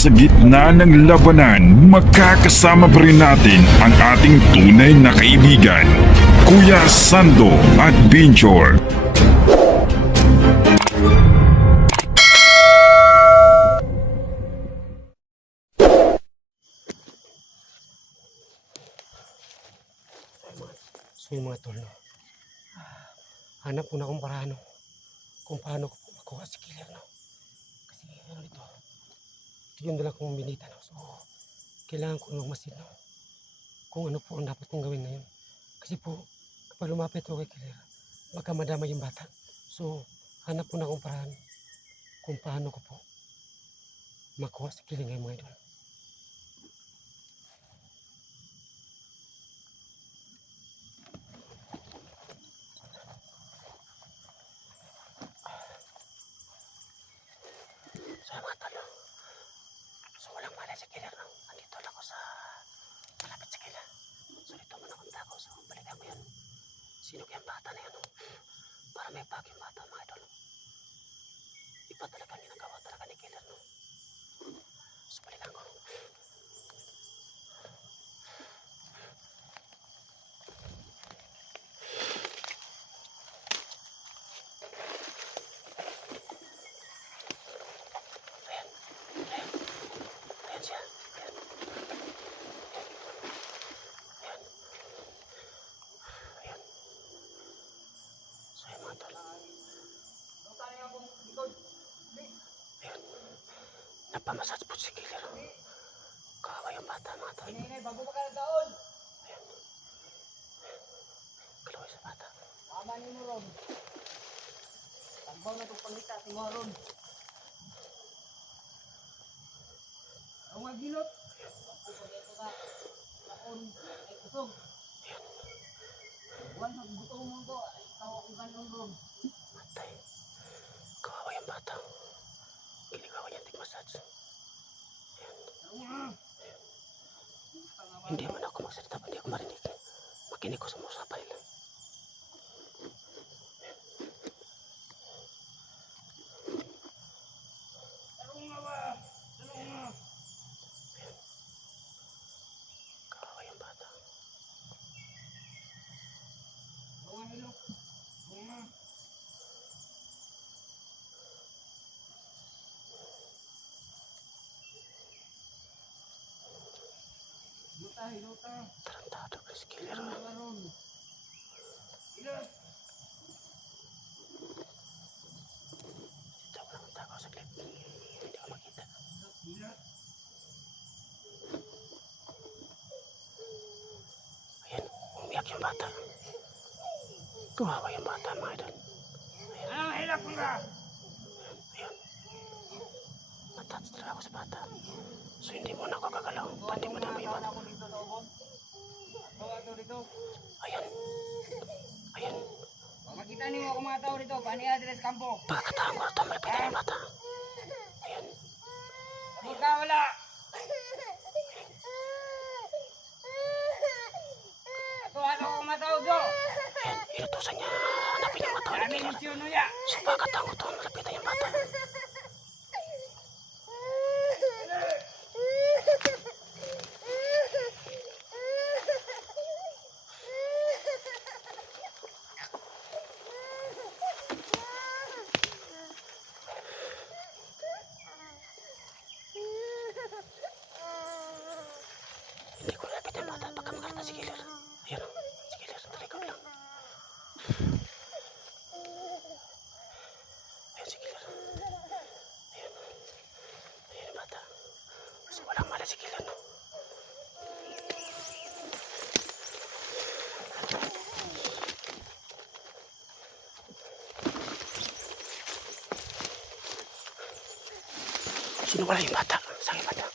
Sa gitna ng labanan, magkakasama pa rin natin ang ating tunay na kaibigan, Kuya Sando at Binjor. So yung mga tol, no? Hanap ko na kung paano ko makuha si killer, no? Kasi ano dito, ito yung dala kong binita, no? So kailangan ko magmasid, no? Kung ano po ang dapat kong gawin ngayon. Kasi po, kapag lumapit ako kay killer, baka madama yung bata. So hanap ko na kung paano ko po makuha si killer ngayon, mga idol. So mga tol, no? So walang malay si killer, no? Andito lang ako sa malapit sa killer. So dito mo nakunta ko. So balikan ko yun. Sino kayang bata na yan, no? Para may bagong bata, mga idol. Iba talaga ang ginagawa talaga ni killer, no? So balikan ko. Ayan siya. Ayan. Ayan. Ayan. So ayan mga tol. Ayan. Napamassage po si killer. Kawawa yung bata, mga tol. Ayan. Kalaway sa bata. Tambang na itong pangita si Maron. Ang mga gilot. Ako pa dito ka. Taon ay kusog. Buwan sa butong mo ko. Ay tawa ko ganun ron. Matay. Kawawa yung bata. Ginagawa niya tig-massage. Ayan. Hindi man ako magsalita, hindi ako marinig. Makinig ko sa mga usapan nila. Kawawa yung bata. Mga hilok. Mga. Hilota. Tarantado pa si killer. Maron. Hilot. Dito ako naman tako saglit. Hindi ko makita. Hilot. Ayan, umiyak yung bata. Kawawa yung bata, mga idol. Anong hilak mo ka? Ayan. Matats talaga ako sa bata. So hindi mo na ako gagalaw. Pandi madama yung bata. Ako dito sa ubon. Ako dito. Ayan. Ayan. Makita niyo ako mga tao dito. Pani address kampo. Pagkatahan ko na ito, malapitan yung bata. Ayan. Kapag ka wala. Ato ako mga tao dito. Ayan, inutusan niya. Hanapin yung mata. Kami misyon niya. So pagkatahan ko ito, malapitan yung bata. Hindi ko nalapitan yung bata pagka makalata si killer. Ayan o, si killer, talikod lang. Ayan si killer. Ayan. Ayan yung bata. So walang mala si killer, no? Sino wala yung bata? Saan yung bata?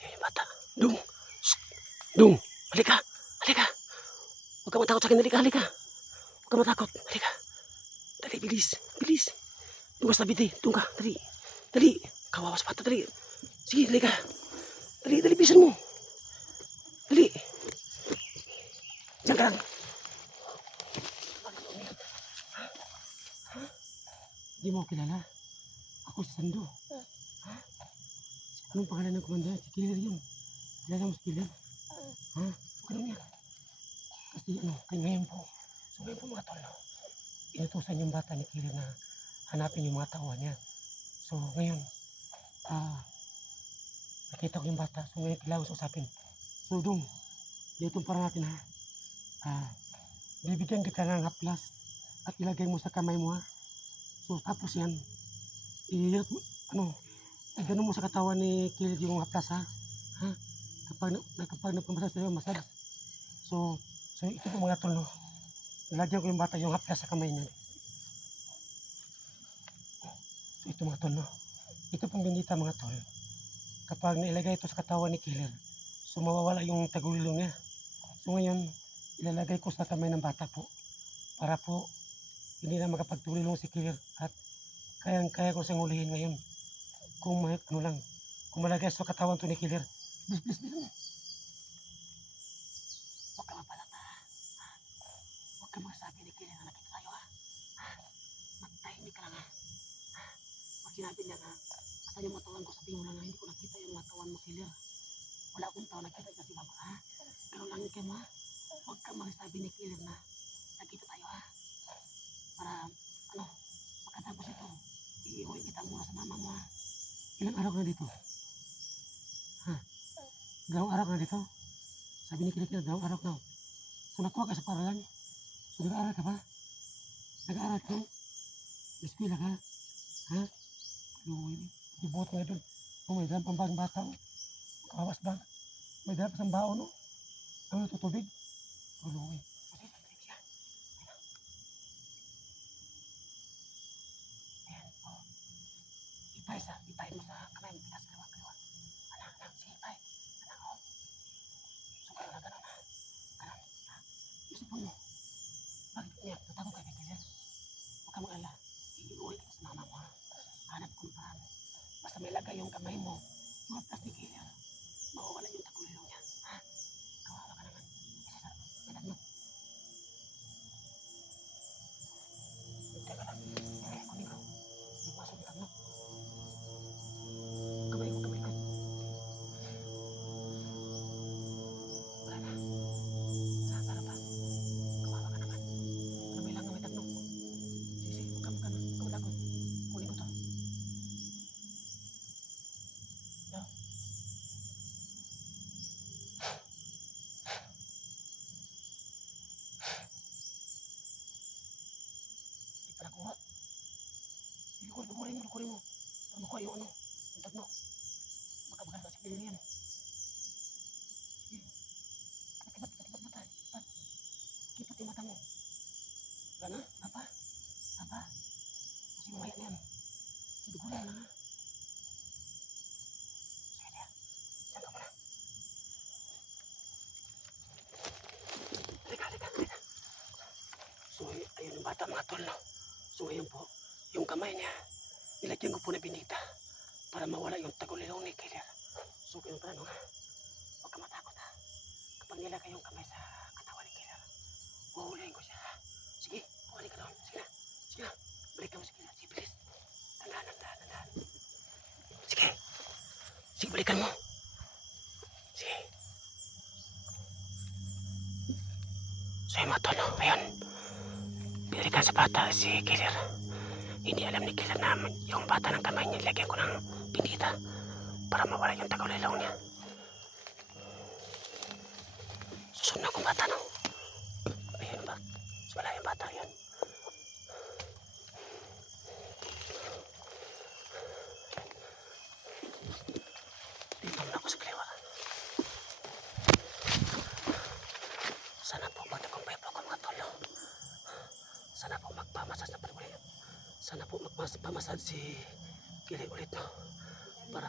Ayan yung bata. Dung! Shh! Dung! Halika! Halika! Huwag ka matakot sa akin. Halika! Halika! Huwag ka matakot. Halika! Dali, bilis! Bilis! Dung ka sa biti. Dung ka! Dali! Dali! Kawawa sa bata. Dali! Sige, halika! Dali! Dali! Bisan mo! Dali! Diyan ka lang! Di mo ako kilala? Ako si Sando. Ha? Anong pangalan ng komandante? Si Killer yun. Kilala mo si Killer? Ha? Huwag ka naman yan. Kasi kaya ngayon po. So ngayon po mga tol, inutusan yung bata ni Killer na hanapin yung mga tauhan niya. So ngayon, nakita ko yung bata. So ngayon kailangan usapin. So Dong, dito para natin ha. Bibigyan kita ng haplas at ilagay mo sa kamay mo ha. So tapos yan, ganun mo sa katawan ni Killer yung haplas ha. Ha? Kapag nagpamasa sa'yo, masad. So ito po mga tol, no? Nilagyan ko yung bata yung haplas sa kamay niya. So ito mga tol, no? Ito pong bindita mga tol. Kapag nailagay ito sa katawan ni Killer, so mawawala yung tagulilong niya. So ngayon, ilalagay ko sa kamay ng bata po. Para po, hindi na makapagtulilong si Killer. At kaya ko siyang ulihin ngayon. Kung kung malagay sa katawan to ni Killer. Please. Huwag ka mapalata. Huwag ka magsabi ni Killer na nakita tayo ha. Magtahimik ka lang ha. Pag sinabi niya na, asan yung matawan ko, sabihin mo lang na hindi ko nakita yung matawan mo Killer. Wala akong tao nakita kasi baba ha. Pero lang kayo ha. Huwag ka magsabi ni Killer na nakita tayo ha. Para makatapos ito, iiuwi kita muna sa mama mo ha. Ilang araw ka na dito? Ha? Dalawang araw ka na dito? Sabi ni Killer, dalawang araw ka na. So nakuha ka sa paralan? So nag-aaral ka ba? Nag-aaral ka? Eskwela ka? Ha? Luwi. Ibuot mo ito. May dalang pambagong bata. Kawawas bag. May dalang pasang baon. Ano ito tubig? Luwi. Ipay mo sa kamay mo. Pitas kaliwa. Anak, sige ipay. Anak, So ganun ha. Ganun. Isipon mo. Bakit niya? Natakot kayo kay Killer. Huwag ka mag-alala. Iuwi kita sa mama mo ha. Hanap ko ng paraan. Basta may lagay yung kamay mo. Matas ni Killer. Mawawala yung tagulilong niya. Ha? Kawawa ka naman. May tagnok. Teka lang. Kunin ko. Nagmasok yung tagnok. Kamay ko. Wala na. Saan ka na ba? Kawawa ka naman. Kamay lang na may tagnok. Sige, huwag ka maglagot. Kunin ko to. No. Hindi pa nakuha. Lukurin mo. Para makuha yung yung tagnok. Baka sa Killer yan. Sige. Kipat mata. Kipat yung mata mo. Wala na? Apa? Kasi mamaya na yan. Sigurin mo na nga. Sige niya. Diyan ka muna. Halika. So, ayun yung bata mga tol, no? So, ayun po, yung kamay niya, nilagyan ko po na binita para mawala yung tagulilong ni Killer. So, ganun pala, no? Huwag ka matakot, ha? Kapag nilagay yung kamay sa katawan ni Killer, huhulihin ko siya, ha? Sige, huwali ka doon. Sige na. Balikan mo si Killer. Sige, bilis. Tandaan. Sige, balikan mo. Sige. So, yung mga tol, no? Ayun. Binalikan sa bata si Killer. Hindi alam ni Killer na yung bata ng kamay niya, lagyan ko ng binita para mawala yung tagulilong niya. Susunod akong bata, no? Ayun ba? Wala yung bata yan. Dito na ako sa kaliwa. Sana po magtagumpay po ako mga tolo. Sana po magpamasas na pala ulit. Sana po magpamasad si Killer ulit, no? Para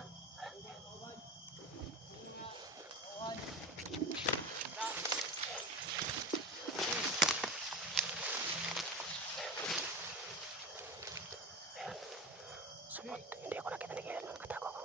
supot, hindi ako nakita ni Killer nung katago ko.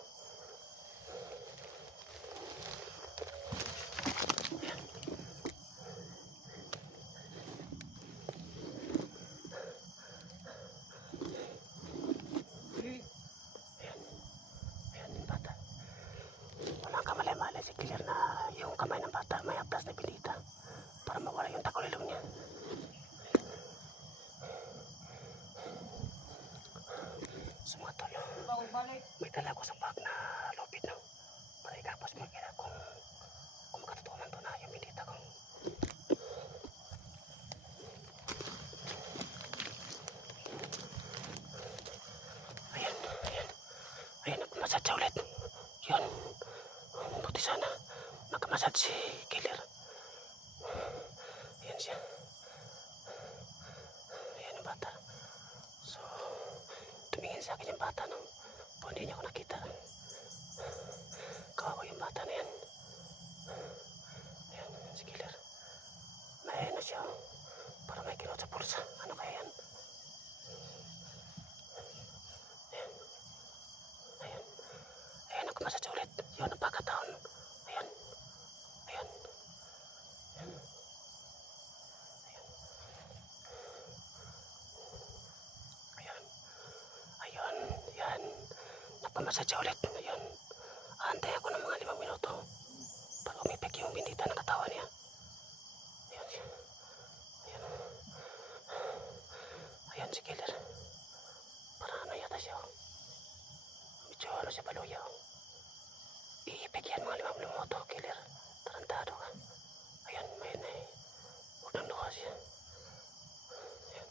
So mga tol, Di ba magbalik? may dala ko sa bag na lupit no. Para ikapos mo kaya kung makatutunan to na yung binita ko. Ayan, ayan. Ayan, nagmasadya ulit. Yun. Buti sana. Nagmasad si killer. Ayan siya. Ayan yung bata. So, tumingin sa akin yung bata no. Pero hindi niya ako nakita. Kawawa yung bata na yan. Ayan, si killer. May ano siya. Para may kilot sa pulsa. Ano kaya yan? Ayan. Ayan. Ayan, nagmasadya ulit. Yun, ang pagkataon. Ayan. Ayan. Ayan. Ayan. Ayun. Ayan. Nagpamasadya ulit. Ayun. Aantay ako ng mga 5 minuto. Para umipik yung binita ng katawan niya. Ayan siya. Ayan. Ayan si killer. Para ano yata siya. Medyo ano siya baluya. Iipik yan mga 5 minuto killer. Tarantado ka. Ayan. May na eh. Huwag nang luha siya. Ayan.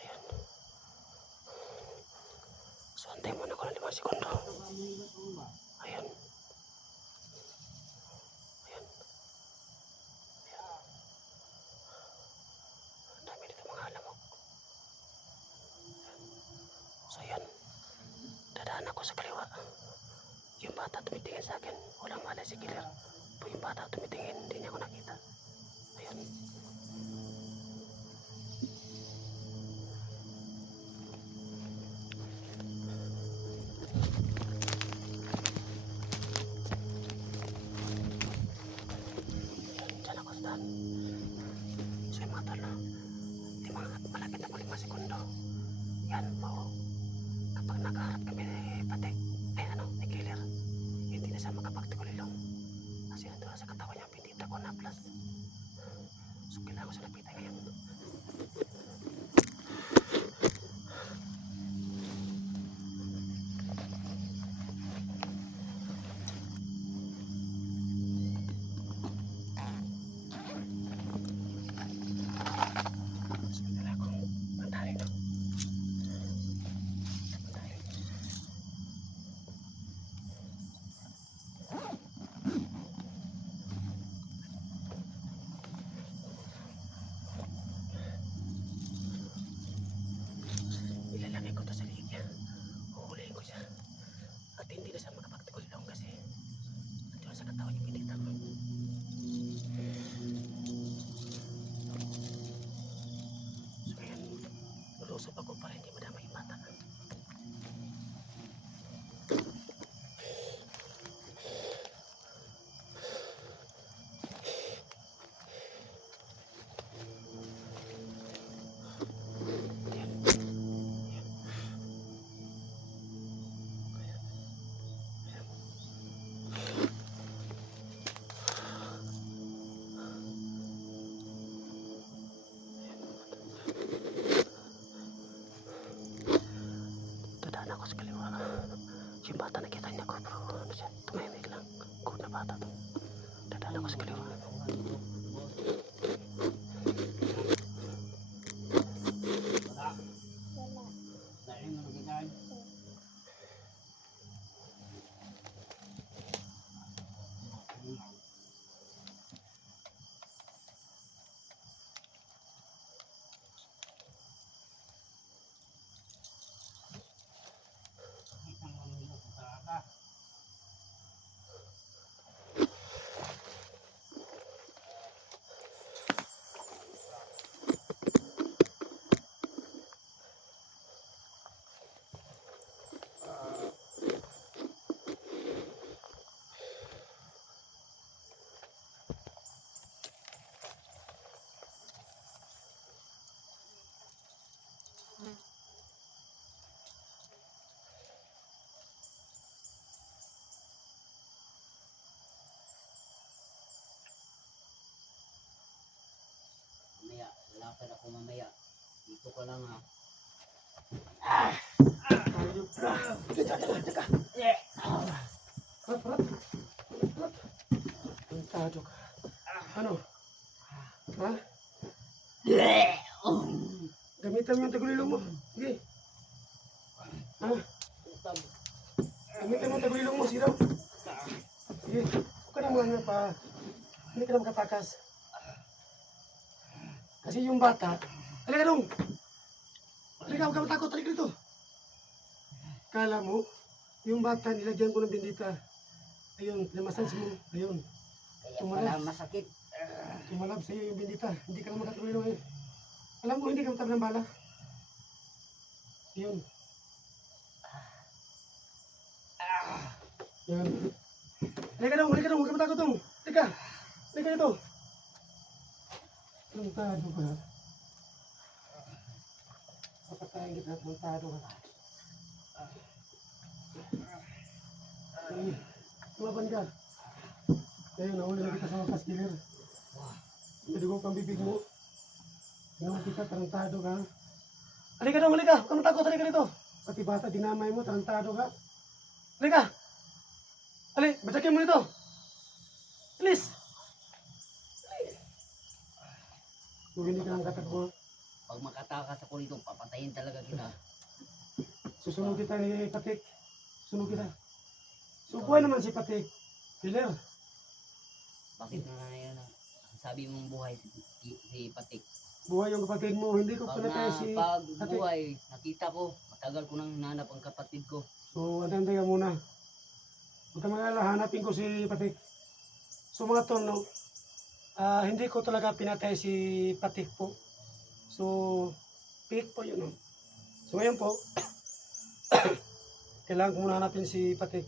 Ayan. So antay muna ko ng 5 segundo. Ayan. Ayan. Ayan. Ang dami dito mga alamok. Ayan. So ayan. Dadaan ako sa kaliwa. Yung bata tumitingin sa akin. Walang malay si killer. Pero yung bata tumitingin. Hindi niya ako nakita. Ayan. Diyan ako sa daan. So yung mga talo, di malapit na po 5 segundo. Yan po. Kapag nakaharap kami pati, ay killer, hindi na siya makapagtikulilong. Kasi nandun sa katawan niya, pinita ko na plus. So kailangan ko siya lapitan ngayon. Ilalagay ko to sa liig niya. Huhulihin ko siya. At hindi na siya makapagtikulilong kasi nandun sa katawan yung pinita ko. So ngayon, lulusog ako para hindi madama yung bata. Dadaan ako sa kaliwa. Yung bata nakita niya ko bro. Ano siya? Tumahimik lang. Good na bata to. Dadaan ako sa kaliwa. Dahil mo nagitan. Isang mga sa aka. Mamaya, lalakad ako mamaya. Dito ka lang ha. Harap. Tantado ka. Ano? Ha? Gamitan mo yung tagulilong mo. Sige. Ha? Gamitan mo yung tagulilong mo, siraw. Sige. Huwag ka naman pa. Hindi ka na makatakas. Kasi yung bata, halika dong. Halika, huwag ka matakot. Halika dito. Kala mo, yung bata nilagyan ko ng bendita. Ayun, pinamassage mo. Ayun. Wala masakit. Tumalab sa iyo yung bendita. Hindi ka na makatulong eh. Alam mo, hindi ka matab ng bala. Ayun. Yan. Halika dong, huwag ka matakot dong. Halika dito. Tantado ka. Papatayin kita, tantado ka. Tumaban ka. Ayun, nahuli na kita sa mga kaskiller. Nadugo kang bibig mo. Ngayon kita, tarantado ka. Halika dong, halika. Huwag kang matakot, halika dito. Pati bata, dinamay mo, tarantado ka. Halika. Badyakin mo nito. Alis. Kung hindi ka nang katakbo, Pag makatakas ako dito, papatayin talaga kita. susunod kita ni Patik. Susunod kita. Subuhan naman si Patik. Killer. Bakit na yan? Sabi mong buhay si Patik. Buhay yung kapatid mo. Hindi ko Pag, pinatay si pag Patik. buhay, nakita ko, matagal ko nang hinanap ang kapatid ko. So, antay ka muna. Huwag ka malala, hanapin ko si Patik. So, mga tol, no? Hindi ko talaga pinatay si Patik po. So, pick po yun, no? So, ngayon po, kailangan ko muna hanapin si Patik.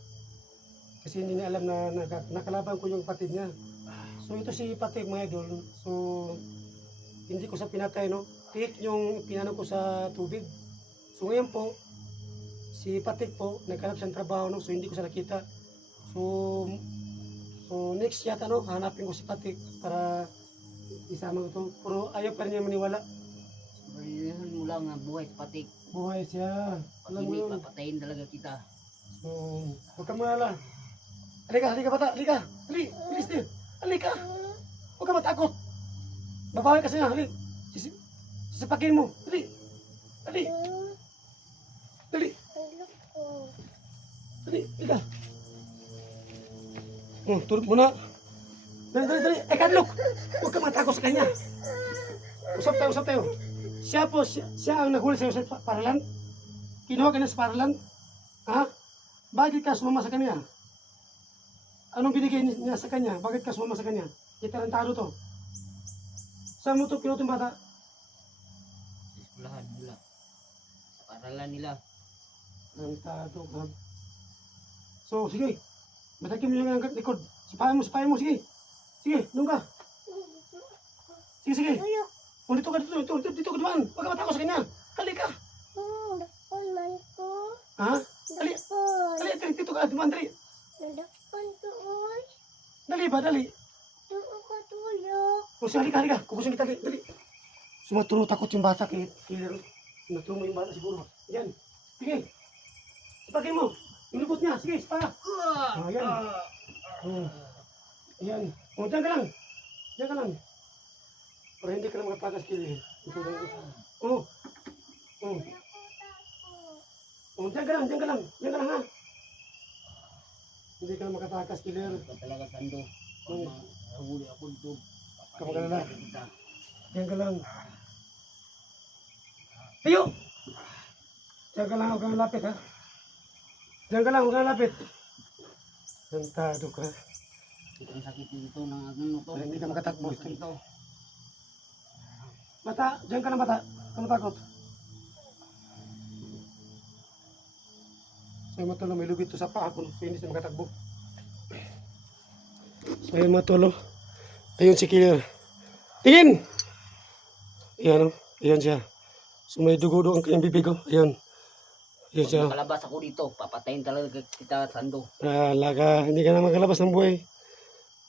Kasi hindi niya alam na nakalaban ko yung patid niya. So, ito si Patik, mga idol. So, hindi ko sa pinatay, no? Pick yung pinano ko sa tubig. So, ngayon po, si Patik po, naghanap siyang trabaho, no? So, hindi ko siya nakita. So next yata, no? Hanapin ko si Patik para isama ko to. Pero ayaw pa rin niya maniwala. Sabihin mo lang nga buhay si Patik. Buhay siya. Pag Alam mo hindi, yun. papatayin talaga kita. So, huwag ka malala. Halika bata, halika. Bilis din. Halika. Huwag ka matakot. Babawi kasi nga, halik. Sisapakin mo. Dali. Halika. Turut mo na. Dali. Kadlok. Huwag ka matakot sa kanya. Usap tayo. Siya ang naghuli sa'yo sa paralan. Kinuha ka na sa paralan. Ha? Bakit ka sumama sa kanya? Anong binigay niya sa kanya? Bakit ka sumama sa kanya? Itarantado to. Saan mo to pinutong bata? Sa eskwelahan nila. Sa paralan nila. Tarantado ka. So, sige. Batakin mo yung likod. Sipahin mo. Sige, nung ka. Sige. Dito ka dumaan. Huwag ka matakot sa kanya. Halika. Dakpan man ko. Ha? Dito ka. Dumaan, dali. Nadakpan tuon. Dali. Tuon ka tulog. Sige, halika. Kukusin kita, dali. Sumaturo takot yung bata kay killer. Naturo mo yung bata siguro. Yan. Sige. Sipakin mo. Yung lubot niya. Sige, sipa. Yan. Yan. Diyan ka lang. Para hindi ka na makatakas killer. Diyan ka lang ha. Hindi ka na makatakas killer. Ito talaga Sando. Pag mahuli ako dito, Kamu ka na. papatayin kita. Diyan ka lang. Tayo! Diyan ka lang, huwag kang lapit ha. Diyan ka lang, huwag kang lapit. Tantado ka. Ang sakit nito ng ano to. Hindi ka makatakbo. Ang sakit nito. Bata, diyan ka lang bata. Huwag kang matakot. So yung matulong, may lubid to sa paa ko. So hindi siya makatakbo. So yung matulong. Ayun si killer. Tingin! Ayan o. Ayan siya. So may dugo-dugo ang kanyang bibig o. Ayan. Ayan siya. Pag nakalabas ako dito, papatayin talaga kita Sando. Laga, hindi ka na makalabas ng buhay.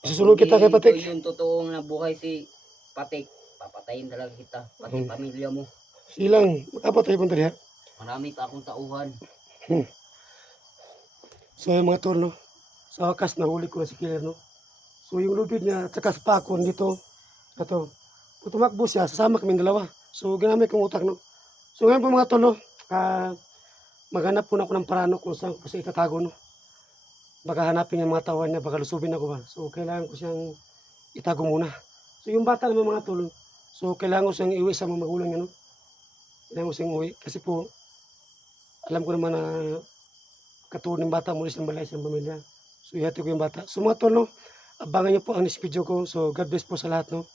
Isusunod kita kay Patik. Ito yung totoong nabuhay si Patik. Papatayin talaga kita. Pati pamilya mo. Silang, makapatay pang tali ha. Marami pa akong tauhan. So yung mga tol, no? Sa wakas, nahuli ko na si killer, no? So yung lubid niya, at saka sa pakon dito, ito, kung tumakbo siya, sasama kami dalawa. So ginamit kong utak, no? So ngayon po mga tol, no? Maghanap po na ako ng paraan, no? Kung saan ko siya itatago, no? Baka hanapin yung mga tawan niya, baka lusubin ako ba. So kailangan ko siyang itago muna. So yung bata naman mga tol, so kailangan ko siyang iwi sa mga magulang niya, no? Kailangan ko siyang iwi. Kasi po, alam ko naman na katulad ng bata, mulis ng balay sa pamilya. So ihati ko yung bata. So mga tol, no? Abangan niyo po ang next video ko. So God bless po sa lahat, no?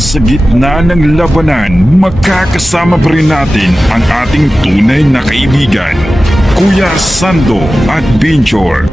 Sa gitna ng labanan, magkakasama pa rin natin ang ating tunay na kaibigan, Kuya Sando at Binchor.